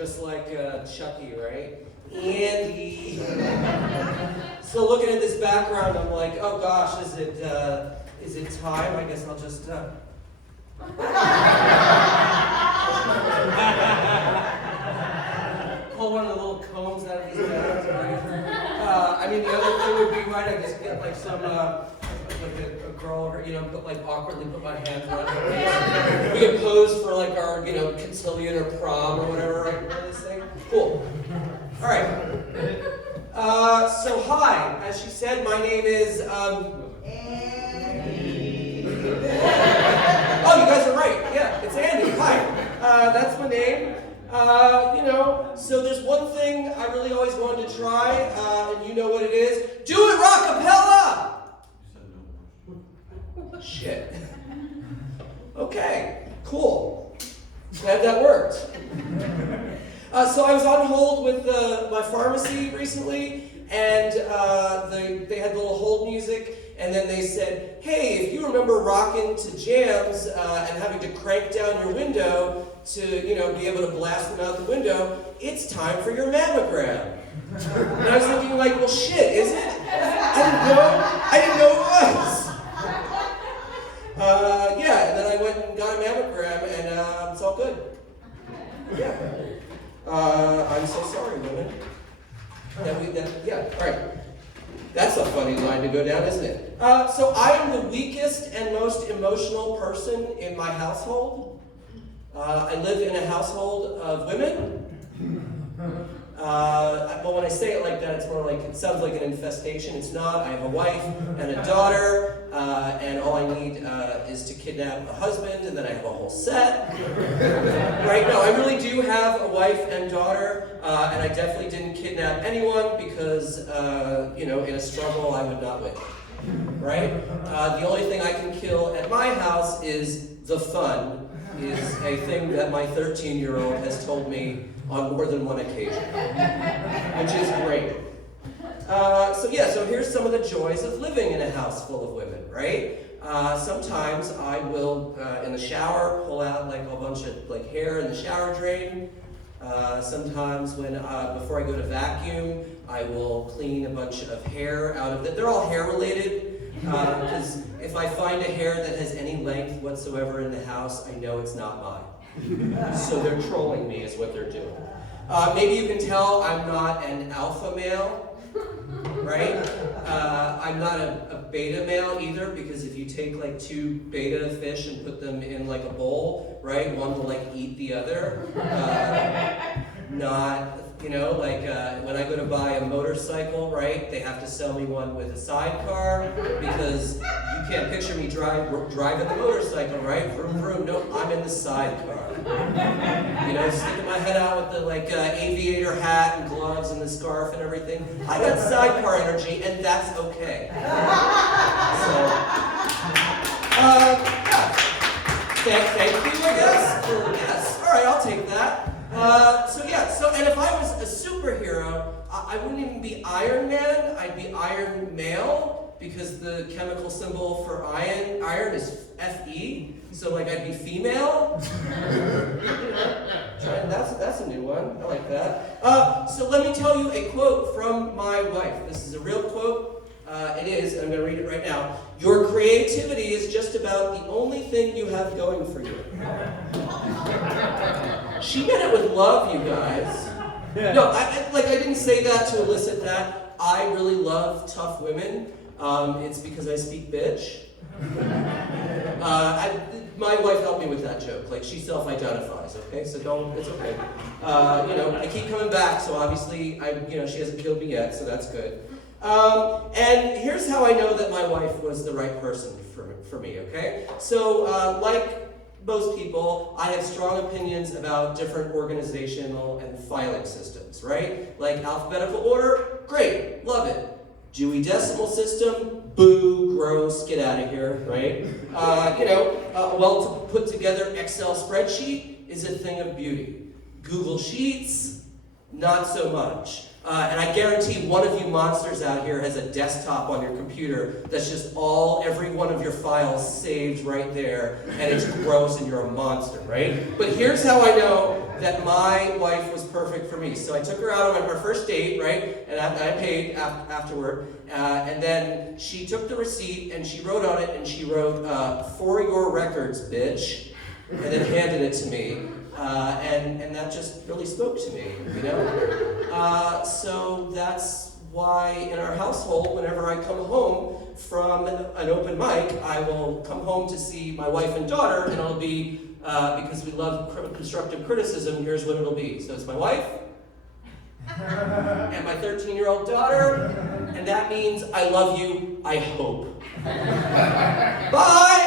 just like Chucky, right? Andy. So looking at this background, I'm like, oh gosh, is it time? I guess I'll just pull one of the little combs out of these bags, right? I mean, the other thing would be, right, I just get like some, like a girl, or, awkwardly put my hands around her. We can pose for like our, cotillion or prom or whatever, right? For this thing. Cool. All right. So hi, as she said, my name is, Andy. Oh, you guys are right. Yeah, it's Andy. Hi. That's my name. So there's one thing I really always wanted to try, and you know what it is. Do it rockapella! Shit. Okay, cool. Glad that worked. So I was on hold with my pharmacy recently, and they had the little hold music, and then they said, hey, if you remember rocking to jams and having to crank down your window to, be able to blast them out the window, it's time for your mammogram. And I was thinking like, well, shit, is it? I didn't know it was. And then I went and got a mammogram, and it's all good. Yeah. I'm so sorry, women. All right. That's a funny line to go down, isn't it? So I am the weakest and most emotional person in my household. I live in a household of women. But when I say it like that, it's more like, it sounds like an infestation. It's not. I have a wife and a daughter, and all I need is to kidnap a husband, and then I have a whole set. Right? No, I really do have a wife and daughter, and I definitely didn't kidnap anyone because, in a struggle I would not win. Right? The only thing I can kill at my house is the fun, is a thing that my 13-year-old has told me on more than one occasion, which is great. So here's some of the joys of living in a house full of women, right? Sometimes I will, in the shower, pull out like a bunch of hair in the shower drain. Sometimes before I go to vacuum, I will clean a bunch of hair out of it. They're all hair related, because if I find a hair that has any length whatsoever in the house, I know it's not mine. So they're trolling me is what they're doing. Maybe you can tell I'm not an alpha male, right? I'm not a beta male either, because if you take two beta fish and put them in a bowl, right, one will eat the other. When I go to buy a motorcycle, right, they have to sell me one with a sidecar, because you can't picture me driving the motorcycle, right? Vroom, vroom. Nope, I'm in the sidecar. Sticking my head out with the aviator hat and gloves and the scarf and everything. I got sidecar energy, and that's okay. Thank you, I guess. Yes, all right, I'll take that. And if I was a superhero, I wouldn't even be Iron Man, I'd be Iron Male, because the chemical symbol for iron is Fe, so I'd be female. That's a new one, I like that. So let me tell you a quote from my wife. This is a real quote. It is, and I'm going to read it right now. Your creativity is just about the only thing you have going for you. She meant it with love, you guys. No, I didn't say that to elicit that. I really love tough women. It's because I speak bitch. My wife helped me with that joke. She self-identifies, okay? So it's okay. I keep coming back, so obviously, she hasn't killed me yet, so that's good. And here's how I know that my wife was the right person for me, okay? So, like most people, I have strong opinions about different organizational and filing systems, right? Alphabetical order, great, love it. Dewey Decimal System, boo, gross, get out of here, right? Well put together Excel spreadsheet is a thing of beauty. Google Sheets, not so much. And I guarantee one of you monsters out here has a desktop on your computer that's just every one of your files saved right there, and it's gross and you're a monster, right? But here's how I know that my wife was perfect for me. So I took her out on our first date, right? And I paid afterward. And then she took the receipt and she wrote on it, and she wrote, "For your records, bitch," and then handed it to me. And that just really spoke to me, you know? So that's why in our household, whenever I come home from an open mic, I will come home to see my wife and daughter, and it'll be, because we love constructive criticism, here's what it'll be. So it's my wife, and my 13-year-old daughter, and that means I love you, I hope. Bye!